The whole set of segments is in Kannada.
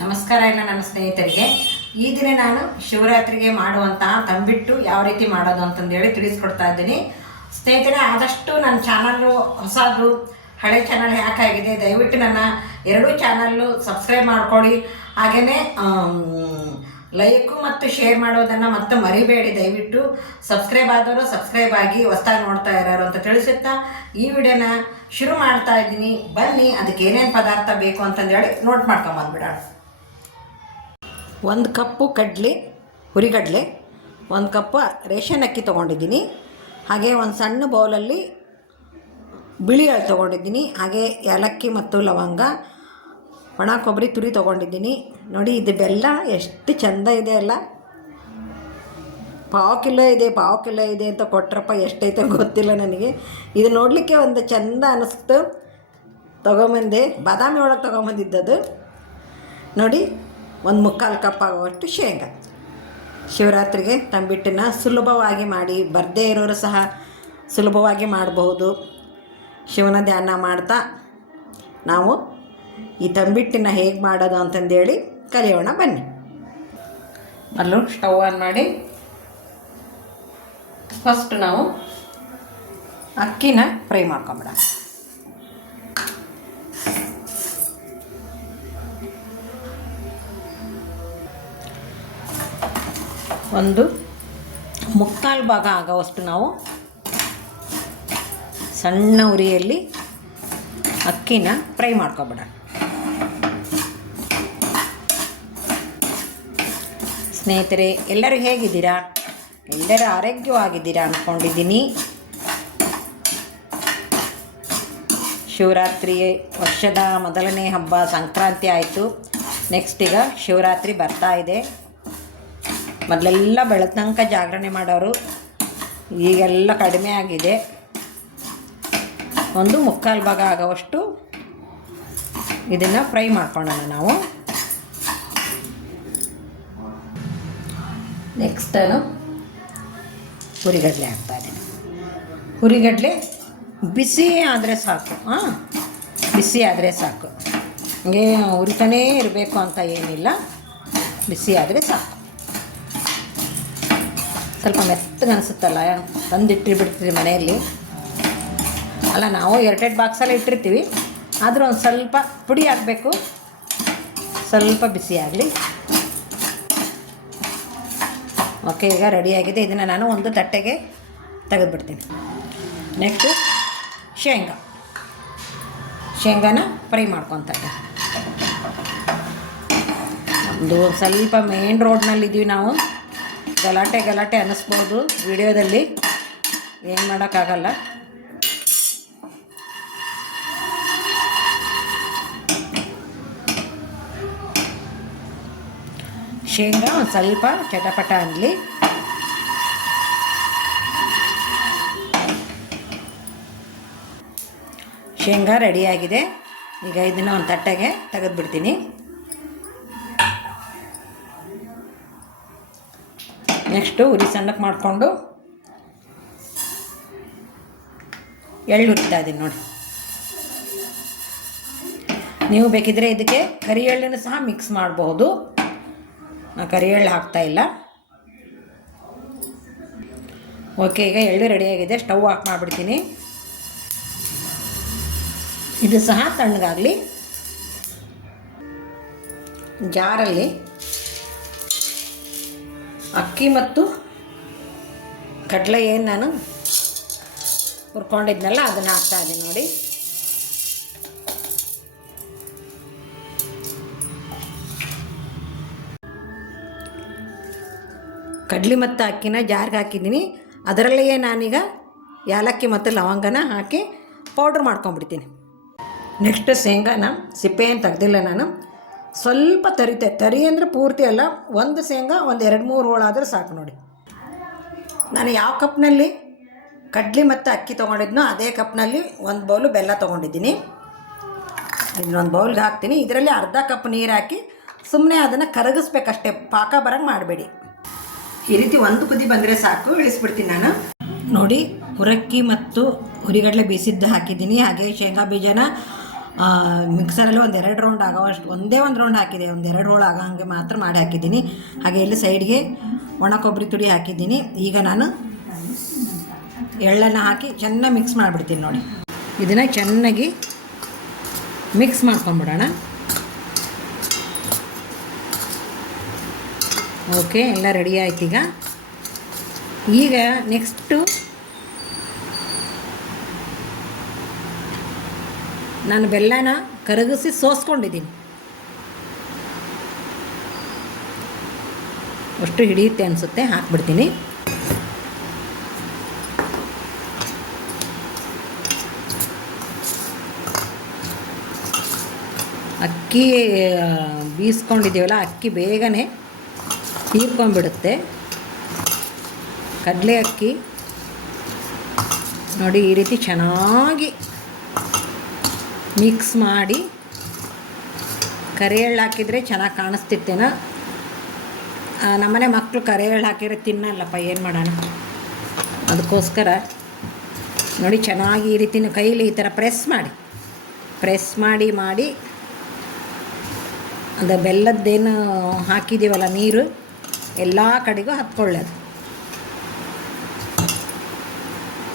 ನಮಸ್ಕಾರ ಎಲ್ಲ ನನ್ನ ಸ್ನೇಹಿತರಿಗೆ. ಈ ದಿನ ನಾನು ಶಿವರಾತ್ರಿಗೆ ಮಾಡುವಂತಹ ತಂಬಿಟ್ಟು ಯಾವ ರೀತಿ ಮಾಡೋದು ಅಂತಂದೇಳಿ ತಿಳಿಸ್ಕೊಡ್ತಾ ಇದ್ದೀನಿ. ಸ್ನೇಹಿತರೆ, ಆದಷ್ಟು ನನ್ನ ಚಾನಲ್ಲು ಹೊಸದು ಹಳೆ ಚಾನಲ್ ಯಾಕಾಗಿದೆ, ದಯವಿಟ್ಟು ನನ್ನ ಎರಡೂ ಚಾನಲ್ಲು ಸಬ್ಸ್ಕ್ರೈಬ್ ಮಾಡ್ಕೊಳ್ಳಿ. ಹಾಗೆಯೇ ಲೈಕು ಮತ್ತು ಶೇರ್ ಮಾಡೋದನ್ನು ಮತ್ತೆ ಮರಿಬೇಡಿ. ದಯವಿಟ್ಟು ಸಬ್ಸ್ಕ್ರೈಬ್ ಆದವರು ಸಬ್ಸ್ಕ್ರೈಬ್ ಆಗಿ ಹೊಸ್ದಾಗಿ ನೋಡ್ತಾ ಇರೋರು ಅಂತ ತಿಳಿಸುತ್ತಾ ಈ ವಿಡಿಯೋನ ಶುರು ಮಾಡ್ತಾ ಇದ್ದೀನಿ. ಬನ್ನಿ, ಅದಕ್ಕೆ ಏನೇನು ಪದಾರ್ಥ ಬೇಕು ಅಂತಂದೇಳಿ ನೋಟ್ ಮಾಡ್ಕೊಂಬಂದ್ಬಿಡೋಣ. 1 ಕಪ್ಪು ಹುರಿಗಡಲೆ, 1 ಕಪ್ ರೇಷನ್ ಅಕ್ಕಿ ತೊಗೊಂಡಿದ್ದೀನಿ. ಹಾಗೆ ಒಂದು ಸಣ್ಣ ಬೌಲಲ್ಲಿ ಬಿಳಿ ಎಳ್ಳು ತೊಗೊಂಡಿದ್ದೀನಿ. ಹಾಗೆ ಏಲಕ್ಕಿ ಮತ್ತು ಲವಂಗ, ಒಣ ಕೊಬ್ಬರಿ ತುರಿ ತೊಗೊಂಡಿದ್ದೀನಿ. ನೋಡಿ, ಇದು ಬೆಲ್ಲ ಎಷ್ಟು ಚೆಂದ ಇದೆ ಅಲ್ಲ. ಪಾವು ಕಿಲೋ ಇದೆ ಅಂತ ಕೊಟ್ರಪ್ಪ, ಎಷ್ಟೈತೆ ಗೊತ್ತಿಲ್ಲ ನನಗೆ. ಇದು ನೋಡಲಿಕ್ಕೆ ಒಂದು ಚೆಂದ ಅನ್ನಿಸ್ತು, ತೊಗೊಂಬಂದೆ. ಬಾದಾಮಿ ಒಳಗೆ ತೊಗೊಂಬಂದಿದ್ದದು. ನೋಡಿ, 1/4 ಕಪ್ ಆಗುವಷ್ಟು ಶೇಂಗಾ. ಶಿವರಾತ್ರಿಗೆ ತಂಬಿಟ್ಟನ್ನು ಸುಲಭವಾಗಿ ಮಾಡಿ, ಬರದೇ ಇರೋರು ಸಹ ಸುಲಭವಾಗಿ ಮಾಡಬಹುದು. ಶಿವನ ಧ್ಯಾನ ಮಾಡ್ತಾ ನಾವು ಈ ತಂಬಿಟ್ಟನ್ನು ಹೇಗೆ ಮಾಡೋದು ಅಂತಂದೇಳಿ ಕಲಿಯೋಣ ಬನ್ನಿ. ಮೊದಲು ಸ್ಟವ್ ಆನ್ ಮಾಡಿ ಫಸ್ಟ್ ನಾವು ಅಕ್ಕಿನ ಫ್ರೈ ಮಾಡ್ಕೊಂಬಿಡ. ಒಂದು 3/4 ಭಾಗ ಆಗೋವಷ್ಟು ನಾವು ಸಣ್ಣ ಉರಿಯಲ್ಲಿ ಅಕ್ಕಿನ ಫ್ರೈ ಮಾಡ್ಕೊಬಿಡ. ಸ್ನೇಹಿತರೆ, ಎಲ್ಲರೂ ಹೇಗಿದ್ದೀರಾ? ಎಲ್ಲರೂ ಆರೋಗ್ಯವಾಗಿದ್ದೀರಾ ಅಂದ್ಕೊಂಡಿದ್ದೀನಿ. ಶಿವರಾತ್ರಿ ವರ್ಷದ ಮೊದಲನೇ ಹಬ್ಬ ಸಂಕ್ರಾಂತಿ ಆಯಿತು. ನೆಕ್ಸ್ಟ್ ಈಗ ಶಿವರಾತ್ರಿ ಬರ್ತಾ ಇದೆ. ಮೊದಲೆಲ್ಲ ಬೆಳತನಕ ಜಾಗರಣೆ ಮಾಡೋರು, ಈಗೆಲ್ಲ ಕಡಿಮೆ ಆಗಿದೆ. ಒಂದು 3/4 ಭಾಗ ಆಗೋವಷ್ಟು ಇದನ್ನು ಫ್ರೈ ಮಾಡ್ಕೊಳ್ಳೋಣ ನಾವು. ನೆಕ್ಸ್ಟ್ ನಾನು ಹುರಿಗಡಲೆ ಹಾಕ್ತಾಯಿದ್ದೀನಿ. ಹುರಿಗಡಲೆ ಬಿಸಿ ಆದರೆ ಸಾಕು, ಬಿಸಿ ಆದರೆ ಸಾಕು. ಹಂಗೆ ಹುರಿತಾನೇ ಇರಬೇಕು ಅಂತ ಏನಿಲ್ಲ, ಬಿಸಿ ಆದರೆ ಸಾಕು. ಸ್ವಲ್ಪ ಮೆತ್ತಗೆ ಅನಿಸುತ್ತಲ್ಲ, ತಂದಿಟ್ಟಿರ್ಬಿಡ್ತೀವಿ ಮನೆಯಲ್ಲಿ. ಅಲ್ಲ, ನಾವು ಎರಡೆರಡು ಬಾಕ್ಸಲ್ಲಿ ಇಟ್ಟಿರ್ತೀವಿ, ಆದರೂ ಒಂದು ಸ್ವಲ್ಪ ಪುಡಿ ಹಾಕಬೇಕು, ಸ್ವಲ್ಪ ಬಿಸಿ ಆಗಲಿ. ಓಕೆ, ಈಗ ರೆಡಿಯಾಗಿದೆ. ಇದನ್ನು ನಾನು ಒಂದು ತಟ್ಟೆಗೆ ತೆಗೆದುಬಿಡ್ತೀನಿ. ನೆಕ್ಸ್ಟು ಶೇಂಗಾನ ಫ್ರೈ ಮಾಡ್ಕೊತಾರೆ. ಒಂದು ಸ್ವಲ್ಪ ಮೇನ್ ರೋಡ್ನಲ್ಲಿದ್ದೀವಿ ನಾವು. ಗಲಾಟೆ ಅನ್ನಿಸ್ಬೋದು ವಿಡಿಯೋದಲ್ಲಿ, ಏನು ಮಾಡೋಕ್ಕಾಗಲ್ಲ. ಶೇಂಗಾ ಒಂದು ಸ್ವಲ್ಪ ಚಟಪಟ ಅನ್ನಲಿ. ಶೇಂಗಾ ರೆಡಿಯಾಗಿದೆ. ಈಗ ಇದನ್ನು ಒಂದು ತಟ್ಟೆಗೆ ತೆಗೆದುಬಿಡ್ತೀನಿ. ನೆಕ್ಸ್ಟು ಉರಿ ಸಣ್ಣಕ್ಕೆ ಮಾಡಿಕೊಂಡು ಎಳ್ಳು ಹುರಿತಾ ಇದ್ದೀನಿ ನೋಡಿ. ನೀವು ಬೇಕಿದ್ರೆ ಇದಕ್ಕೆ ಕರಿ ಎಳ್ಳನ್ನು ಸಹ ಮಿಕ್ಸ್ ಮಾಡಬಹುದು. ನಾನು ಕರಿ ಎಳ್ಳು ಹಾಕ್ತಾಯಿಲ್ಲ. ಓಕೆ, ಈಗ ಎಳ್ಳು ರೆಡಿಯಾಗಿದೆ. ಸ್ಟವ್ ಆಫ್ ಮಾಡಿಬಿಡ್ತೀನಿ. ಇದು ಸಹ ತಣ್ಣಗಾಗಲಿ. ಜಾರಲ್ಲಿ ಅಕ್ಕಿ ಮತ್ತು ಕಡಲೆ ಏನು ನಾನು ಹುರ್ಕೊಂಡಿದ್ನಲ್ಲ ಅದನ್ನು ಹಾಕ್ತಾಯಿದ್ದೀನಿ ನೋಡಿ. ಕಡಲೆ ಮತ್ತು ಅಕ್ಕಿನ ಜಾರ್ಗೆ ಹಾಕಿದ್ದೀನಿ. ಅದರಲ್ಲಿಯೇ ನಾನೀಗ ಏಲಕ್ಕಿ ಮತ್ತು ಲವಂಗನ ಹಾಕಿ ಪೌಡ್ರ್ ಮಾಡ್ಕೊಂಬಿಡ್ತೀನಿ. ನೆಕ್ಸ್ಟ್ ಶೇಂಗಾನ ಸಿಪ್ಪೆಯನ್ನು ತೆಗ್ದಿಲ್ಲ ನಾನು. ಸ್ವಲ್ಪ ತರಿ ಅಂದರೆ ಪೂರ್ತಿ ಅಲ್ಲ, ಒಂದು ಶೇಂಗಾ ಒಂದು 2-3 ಹೋಳಾದರೆ ಸಾಕು ನೋಡಿ. ನಾನು ಯಾವ ಕಪ್ನಲ್ಲಿ ಕಡಲೆ ಮತ್ತು ಅಕ್ಕಿ ತೊಗೊಂಡಿದ್ನೋ ಅದೇ ಕಪ್ನಲ್ಲಿ 1 ಬೌಲು ಬೆಲ್ಲ ತೊಗೊಂಡಿದ್ದೀನಿ. ಇದನ್ನೊಂದು ಬೌಲ್ಗೆ ಹಾಕ್ತೀನಿ. ಇದರಲ್ಲಿ ಅರ್ಧ ಕಪ್ ನೀರು ಹಾಕಿ ಸುಮ್ಮನೆ ಅದನ್ನು ಕರಗಿಸ್ಬೇಕಷ್ಟೇ, ಪಾಕ ಬರೋಂಗೆ ಮಾಡಬೇಡಿ. ಈ ರೀತಿ ಒಂದು ಕುದಿ ಬಂದರೆ ಸಾಕು, ಇಳಿಸ್ಬಿಡ್ತೀನಿ ನಾನು. ನೋಡಿ, ಹುರಕ್ಕಿ ಮತ್ತು ಹುರಿಗಡಲೆ ಬೇಯಿಸಿದ್ದು ಹಾಕಿದ್ದೀನಿ. ಹಾಗೆ ಶೇಂಗಾ ಬೀಜನ ಮಿಕ್ಸರಲ್ಲಿ ಒಂದು 2 ರೌಂಡ್ ಆಗೋವಷ್ಟು ಒಂದೇ ಒಂದು ರೌಂಡ್ ಹಾಕಿದೆ, ಒಂದು 2 ಹೋಳು ಆಗೋ ಹಾಗೆ ಮಾತ್ರ ಮಾಡಿ ಹಾಕಿದ್ದೀನಿ. ಹಾಗೆ ಇಲ್ಲಿ ಸೈಡ್ಗೆ ಒಣ ಕೊಬ್ಬರಿ ತುರಿ ಹಾಕಿದ್ದೀನಿ. ಈಗ ನಾನು ಎಳ್ಳನ್ನು ಹಾಕಿ ಚೆನ್ನಾಗಿ ಮಿಕ್ಸ್ ಮಾಡಿಬಿಡ್ತೀನಿ ನೋಡಿ. ಇದನ್ನು ಚೆನ್ನಾಗಿ ಮಿಕ್ಸ್ ಮಾಡ್ಕೊಂಬಿಡೋಣ. ಓಕೆ, ಎಲ್ಲ ರೆಡಿ ಆಯ್ತು. ಈಗ ನೆಕ್ಸ್ಟು ನಾನು ಬೆಲ್ಲನ ಕರಗಿಸಿ ಸೋಸ್ಕೊಂಡಿದ್ದೀನಿ. ಅಷ್ಟು ಹಿಡಿಯುತ್ತೆ ಅನಿಸುತ್ತೆ, ಹಾಕ್ಬಿಡ್ತೀನಿ. ಅಕ್ಕಿ ಬೀಸ್ಕೊಂಡಿದ್ದೀವಲ್ಲ, ಅಕ್ಕಿ ಬೇಗನೆ ಹೀರ್ಕೊಂಡ್ಬಿಡುತ್ತೆ. ಕಡಲೆ ಅಕ್ಕಿ ನೋಡಿ ಈ ರೀತಿ ಚೆನ್ನಾಗಿ ಮಿಕ್ಸ್ ಮಾಡಿ, ಕರಿ ಎಳ್ಳು ಹಾಕಿದರೆ ಚೆನ್ನಾಗಿ ಕಾಣಿಸ್ತಿತ್ತೇನೋ. ನಮ್ಮನೆ ಮಕ್ಕಳು ಕರಿ ಎಳ್ಳು ಹಾಕಿದ್ರೆ ತಿನ್ನಲ್ಲಪ್ಪ, ಏನು ಮಾಡೋಣ. ಅದಕ್ಕೋಸ್ಕರ ನೋಡಿ ಚೆನ್ನಾಗಿ ಈ ರೀತಿ ಕೈಲಿ ಈ ಥರ ಪ್ರೆಸ್ ಮಾಡಿ ಅದು ಬೆಲ್ಲದ್ದೇನು ಹಾಕಿದ್ದೀವಲ್ಲ ನೀರು ಎಲ್ಲ ಕಡೆಗೂ ಹತ್ಕೊಳ್ಳೋದು.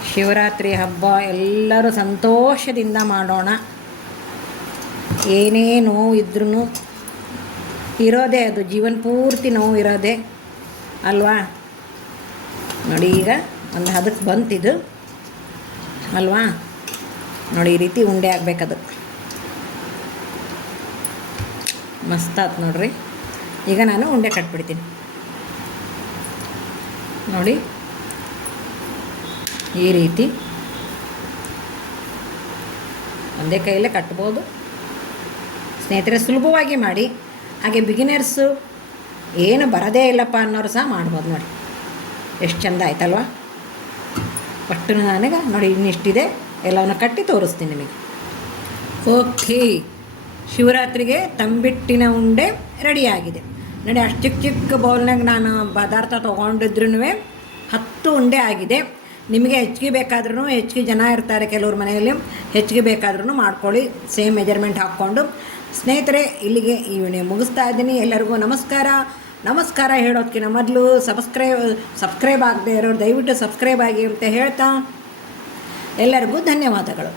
ಶಿವರಾತ್ರಿ ಹಬ್ಬ ಎಲ್ಲರೂ ಸಂತೋಷದಿಂದ ಮಾಡೋಣ. ಏನೇ ನೋವು ಇದ್ರೂ ಇರೋದೇ, ಅದು ಜೀವನ ಪೂರ್ತಿ ನೋವು ಇರೋದೇ ಅಲ್ವಾ. ನೋಡಿ ಈಗ ಒಂದು ಹದಕ್ಕೆ ಬಂತಿದ್ದು ಅಲ್ವಾ. ನೋಡಿ ಈ ರೀತಿ ಉಂಡೆ ಆಗಬೇಕದು. ಮಸ್ತಾತ್ ನೋಡ್ರಿ. ಈಗ ನಾನು ಉಂಡೆ ಕಟ್ಬಿಡ್ತೀನಿ ನೋಡಿ ಈ ರೀತಿ. ಒಂದೇ ಕೈಯಲ್ಲೇ ಕಟ್ಬೋದು ಸ್ನೇಹಿತರೆ, ಸುಲಭವಾಗಿ ಮಾಡಿ. ಹಾಗೆ ಬಿಗಿನರ್ಸು ಏನು ಬರೋದೇ ಇಲ್ಲಪ್ಪ ಅನ್ನೋರು ಸಹ ಮಾಡ್ಬೋದು ನೋಡಿ. ಎಷ್ಟು ಚೆಂದ ಆಯ್ತಲ್ವ. ಒಟ್ಟು ನನಗೆ ನೋಡಿ ಇನ್ನಿಷ್ಟಿದೆ, ಎಲ್ಲವನ್ನು ಕಟ್ಟಿ ತೋರಿಸ್ತೀನಿ ನಿಮಗೆ. ಓಕೆ, ಶಿವರಾತ್ರಿಗೆ ತಂಬಿಟ್ಟಿನ ಉಂಡೆ ರೆಡಿಯಾಗಿದೆ ನೋಡಿ. ಅಷ್ಟು ಚಿಕ್ಕ ಚಿಕ್ಕ ಬೌಲ್ನಾಗ ನಾನು ಪದಾರ್ಥ ತೊಗೊಂಡಿದ್ರೂ 10 ಉಂಡೆ ಆಗಿದೆ. ನಿಮಗೆ ಹೆಚ್ಚಿಗೆ ಬೇಕಾದ್ರೂ, ಹೆಚ್ಚಿಗೆ ಜನ ಇರ್ತಾರೆ ಕೆಲವ್ರ ಮನೆಯಲ್ಲಿ, ಹೆಚ್ಚಿಗೆ ಬೇಕಾದ್ರೂ ಮಾಡ್ಕೊಳ್ಳಿ, ಸೇಮ್ ಮೆಜರ್ಮೆಂಟ್ ಹಾಕ್ಕೊಂಡು. ಸ್ನೇಹಿತರೆ, ಇಲ್ಲಿಗೆ ಈ ವಿಡಿಯೋ ಮುಗಿಸ್ತಾ ಇದ್ದೀನಿ. ಎಲ್ಲರಿಗೂ ನಮಸ್ಕಾರ ಹೇಳೋದಕ್ಕಿಂತ ಮೊದಲು ಸಬ್ಸ್ಕ್ರೈಬ್ ಆಗದೆ ಇರೋರು ದಯವಿಟ್ಟು ಸಬ್ಸ್ಕ್ರೈಬ್ ಆಗಿ ಅಂತ ಹೇಳ್ತಾ ಎಲ್ಲರಿಗೂ ಧನ್ಯವಾದಗಳು.